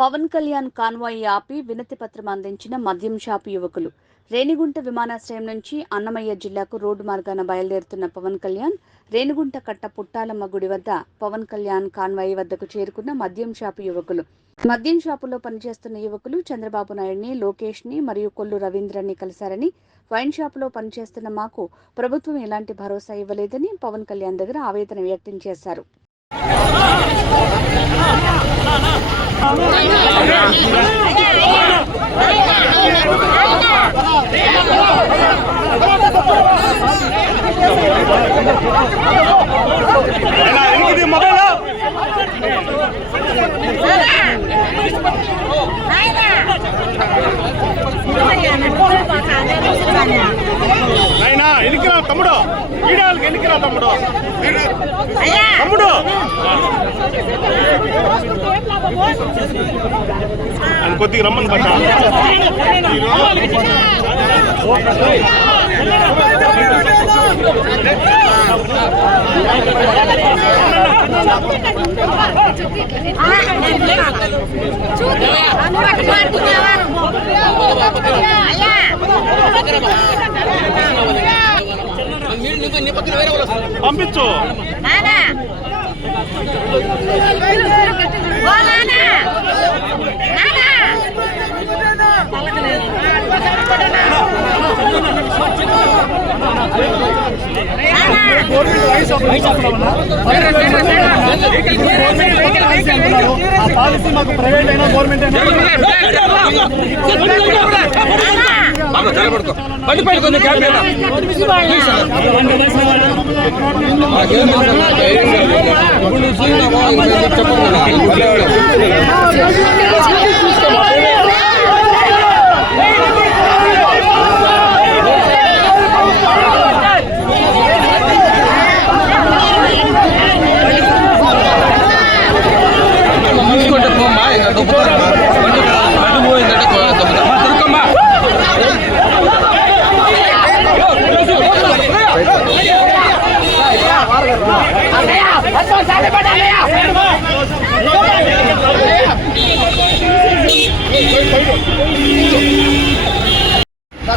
Pawan Kalyan convoy ఆపి వినతి పత్రం అందించిన మద్యం షాపు యువకులు. రేణిగుంట విమానాశ్రయం నుంచి అన్నమయ్య జిల్లాకు రోడ్డు మార్గాన బయలుదేరుతున్న పవన్ కళ్యాణ్ రేణిగుంట కట్ట పుట్టాలమ్మ గుడి వద్ద పవన్ కళ్యాణ్ కాన్వాయ్ వద్దకు చేరుకున్న మద్యం షాపు యువకులు. మద్యం షాపులో పనిచేస్తున్న యువకులు చంద్రబాబు నాయుడిని, లోకేష్ ని మరియు కొల్లు రవీంద్రని కలిశారని, వైన్ షాపులో పనిచేస్తున్న మాకు ప్రభుత్వం ఎలాంటి భరోసా ఇవ్వలేదని పవన్ కళ్యాణ్ దగ్గర ఆవేదన వ్యక్తం చేశారు. తమ్ముడు వీడియోకి ఎన్నికరా తమ్ముడు తమ్ముడు అని కొద్దిగా రమ్మని పట్టా పంపించు. పాలసీ మాకు ప్రైవేట్ అయినా గవర్నమెంట్ అయినా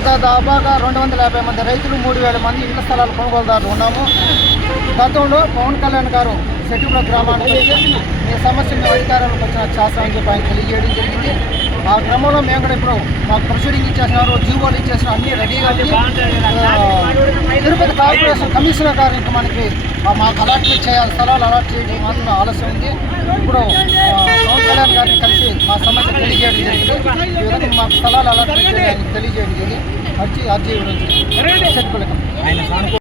దాదాపుగా 250 మంది రైతులు, 3000 మంది ఇళ్ల స్థలాల కొనుగోలుదారులు ఉన్నాము. గతంలో పవన్ కళ్యాణ్ గారు సెట్టిపుల గ్రామానికి మీ సమస్యలను అధికారంలోకి వచ్చిన చేస్తామని చెప్పి ఆయన తెలియజేయడం జరిగింది. ఆ క్రమంలో మేము కూడా ఇప్పుడు మాకు ప్రొసీడింగ్ ఇచ్చేసినారు, జీవోలు ఇచ్చేసిన అన్ని రెడీగా తిరుపతి కార్పొరేషన్ కమిషనర్ గారు ఇంకా మనకి మాకు అలాట్మెంట్ చేయాలి, స్థలాలు అలాట్ చేయడం మాత్రం ఆలస్యం ఉంది. ఇప్పుడు పవన్ కళ్యాణ్ గారిని కలిసి మా సమస్య తెలియజేయడం జరిగింది. ఈ విధంగా మాకు స్థలాలు అలాట్మెంట్ చేయడానికి తెలియజేయడం జరిగింది. అర్జీ ఇవ్వడం జరిగింది.